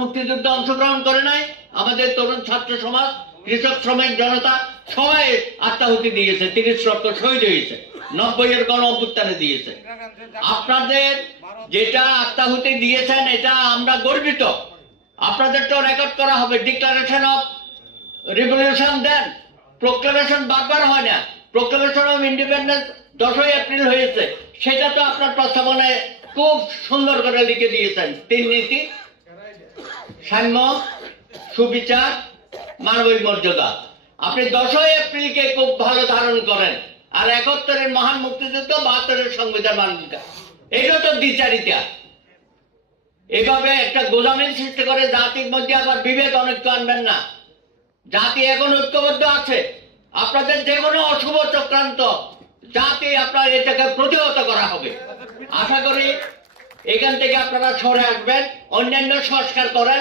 মুক্তিযুদ্ধে অংশগ্রহণ করে নাই, আমাদের তরুণ ছাত্র সমাজ, কৃষক শ্রমিক জনতা সবাই আত্মাহুতি দিয়েছে, 30 লক্ষ শহীদ হয়েছে, 90-এর গণ অভ্যুত্থানে দিয়েছে। আপনাদের যেটা আত্মাহুতি দিয়েছেন এটা আমরা গর্বিত। আপনাদের তো রেকর্ড করা হবে, declaration of revolution then, proclamation বারবার হয় না, প্রোক্লামেশন অফ ইন্ডিপেন্ডেন্স 10ই এপ্রিল হয়েছে, সেটা তো আপনার প্রস্তাবনায় খুব সুন্দর করে লিখে দিয়েছেন। 3 নীতি, সাম্য, সুবিচার, মানবিক মর্যাদা। আপনি 10ই এপ্রিলকে খুব ভালো ধারণ করেন, আর 71-এর মহান মুক্তিযুদ্ধ, 72-এর সংবিধান মানবিকা, এটা তো দ্বিচারিতা। এভাবে একটা গোজামিল সৃষ্টি করে জাতির মধ্যে আবার বিভেদ অনৈক্য আনবেন না। জাতি এখন ঐক্যবদ্ধ আছে। আপনাদের যে কোনো অশুভ চক্রান্ত জাতি আপনার এটাকে প্রতিহত করা হবে। আশা করি এখান থেকে আপনারা সরে আসবেন, অন্যান্য সংস্কার করেন।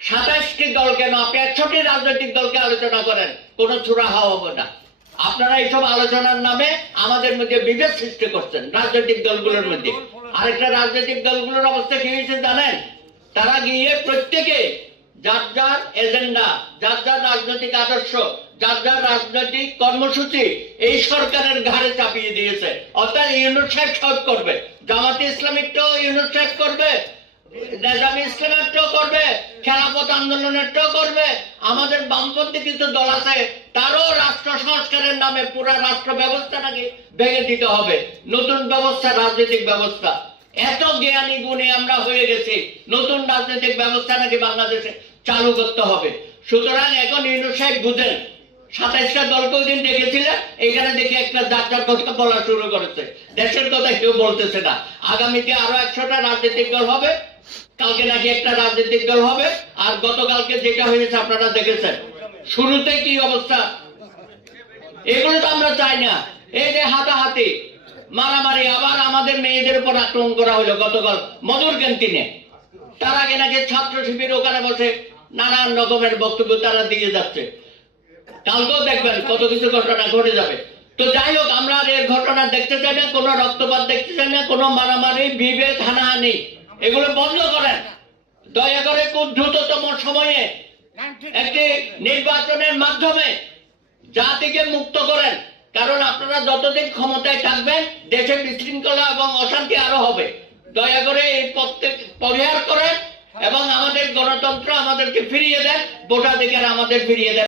27টি দল কেন, আপনি 100টি রাজনৈতিক দলকে আলোচনা করেন, কোনো চূড়া হওয়া হবে না। আপনারা এইসব আলোচনার নামে আমাদের মধ্যে বিভেদ সৃষ্টি করছেন রাজনৈতিক দলগুলোর মধ্যে। আরেকটা রাজনৈতিক দলগুলোর অবস্থা কি হয়েছে জানেন? তারা গিয়ে প্রত্যেকে যার যার এজেন্ডা, যার যার রাজনৈতিক আদর্শ, যার যার রাজনৈতিক কর্মসূচি এই সরকারের ঘাড়ে চাপিয়ে দিয়েছে। অর্থাৎ ইউনুস সাহেব সব করবে, জামাতে ইসলামিকটাও ইউনুস সাহেব করবে, নেজামি ইসলামেরটাও করবে, খেলাফত আন্দোলনেরটাও করবে। আমাদের বামপন্থী কিছু দল আছে, তারও রাষ্ট্র সংস্কারের নামে পুরা রাষ্ট্র ব্যবস্থাটাকে ভেঙে দিতে হবে। নতুন ব্যবস্থা, রাজনৈতিক ব্যবস্থা। এত জ্ঞানী গুণী আমরা হয়ে গেছি, নতুন রাজনৈতিক ব্যবস্থা নাকি বাংলাদেশে চালু করতে হবে। সুতরাং এখন ইউনুস সাহেব বুঝেন, 27টা দলকে ওই দিন ডেকেছিলেন, এখানে দেখে একটা যাত্রার কথা বলা শুরু করেছে, দেশের কথা কেউ বলতেছে না। আগামীতে আরো 100টা রাজনৈতিক দল হবে, কালকে নাকি একটা রাজনৈতিক দল হবে, আর গতকালকে যেটা হয়েছে আপনারা দেখেছেন। শুরুতে কি অবস্থা, এগুলো তো আমরা চাই না। এই যে হাতাহাতি, মারামারি, আবার আমাদের মেয়েদের উপর আক্রমণ করা হলো গতকাল মধুর ক্যান্টিনে। তার আগে নাকি ছাত্র শিবির ওখানে বসে নানান রকমের বক্তব্য তারা দিয়ে যাচ্ছে। কালকেও দেখবেন কত কিছু ঘটনা ঘটে যাবে। তো যাই হোক, আমরা আর এর ঘটনা দেখতে চাই না, কোনো রক্তপাত দেখতে চাই না, কোনো মারামারি, বিভেদ, হানাহানি, এগুলো বন্ধ করেন। দয়া করে খুব দ্রুততম সময়ে একটি নির্বাচনের মাধ্যমে জাতিকে মুক্ত করেন। কারণ আপনারা যতদিন ক্ষমতায় থাকবেন দেশে বিশৃঙ্খলা এবং অশান্তি আরো হবে। দয়া করে এই প্রত্যেক পরিহার করেন এবং আমাদের গণতন্ত্র আমাদেরকে ফিরিয়ে দেন, ভোটাধিকার আমাদের ফিরিয়ে দেন।